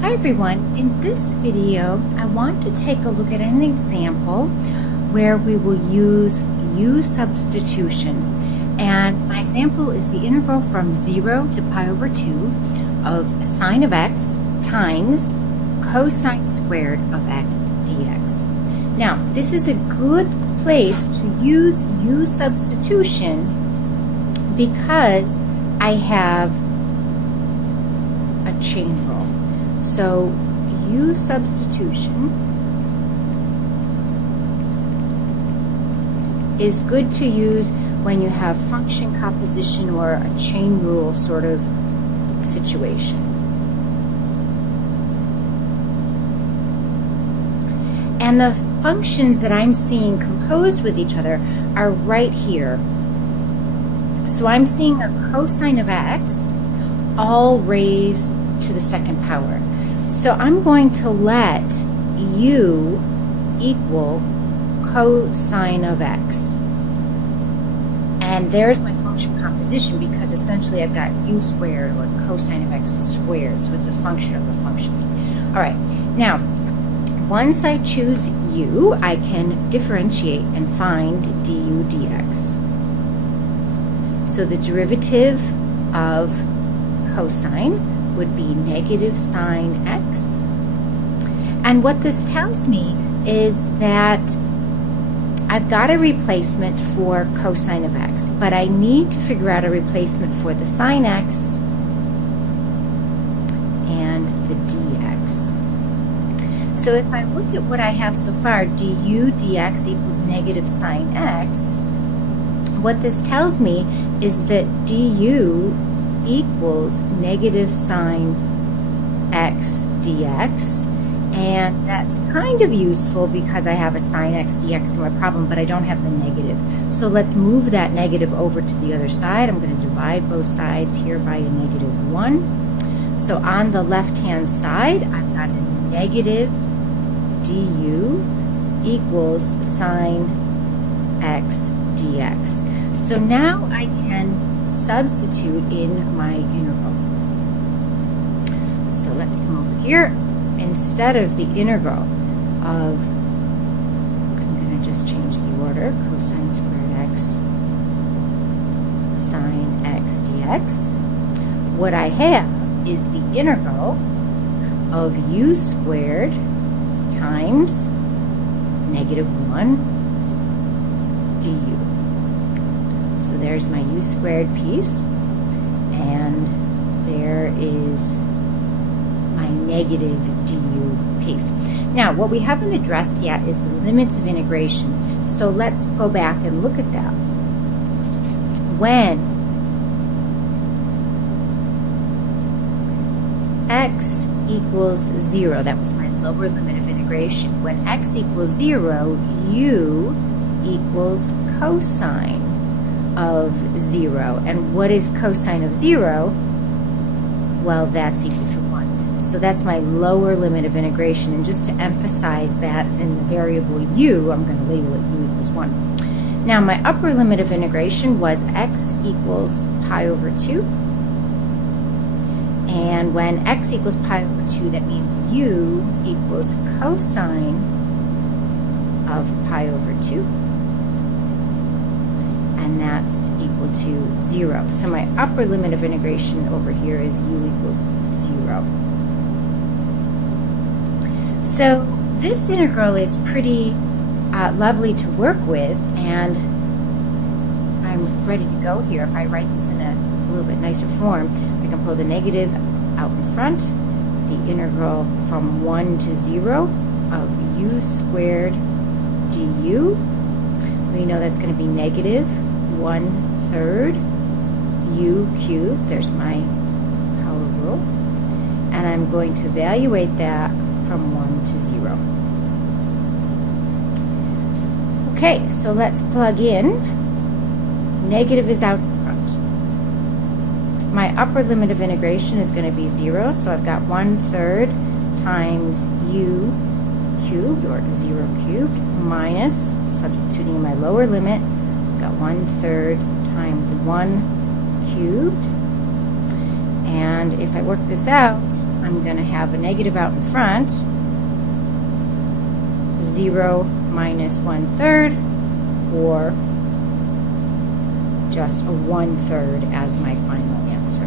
Hi everyone, in this video I want to take a look at an example where we will use U-substitution, and my example is the integral from 0 to pi over 2 of sine of x times cosine squared of x dx. Now this is a good place to use U-substitution because I have a chain rule. So U-substitution is good to use when you have function composition or a chain rule sort of situation. And the functions that I'm seeing composed with each other are right here. So I'm seeing a cosine of x all raised to the second power. So I'm going to let u equal cosine of x. And there's my function composition because essentially I've got u squared or cosine of x squared. So it's a function of a function. All right. Now, once I choose u, I can differentiate and find du dx. So the derivative of cosine would be negative sine x. And what this tells me is that I've got a replacement for cosine of x, but I need to figure out a replacement for the sine x and the dx. So if I look at what I have so far, du dx equals negative sine x, what this tells me is that du equals negative sine x dx, and that's kind of useful because I have a sine x dx in my problem, but I don't have the negative. So let's move that negative over to the other side. I'm going to divide both sides here by a negative 1. So on the left-hand side, I've got a negative du equals sine x dx. So now I can substitute in my integral. So let's come over here. Instead of the integral of, I'm going to just change the order, cosine squared x sine x dx, what I have is the integral of u squared times negative 1 du. So there's my u squared piece, and there is my negative du piece. Now, what we haven't addressed yet is the limits of integration. So let's go back and look at that. When x equals 0, that was my lower limit of integration. When x equals 0, u equals cosine of 0. And what is cosine of 0? Well, that's equal to 1. So that's my lower limit of integration. And just to emphasize that in the variable u, I'm going to label it u equals 1. Now, my upper limit of integration was x equals pi over 2. And when x equals pi over 2, that means u equals cosine of pi over 2. And that's equal to 0. So my upper limit of integration over here is u equals 0. So this integral is pretty lovely to work with, and I'm ready to go here. If I write this in a little bit nicer form, I can pull the negative out in front, the integral from 1 to 0 of u squared du. We know that's going to be negative 1/3 u cubed. There's my power rule. And I'm going to evaluate that from 1 to 0. Okay, so let's plug in. Negative is out in front. My upper limit of integration is going to be 0, so I've got 1/3 times u cubed, or 0 cubed, minus, substituting in my lower limit, I've got 1/3 times 1 cubed. And if I work this out, I'm going to have a negative out in front. 0 minus 1/3, or just a 1/3 as my final answer.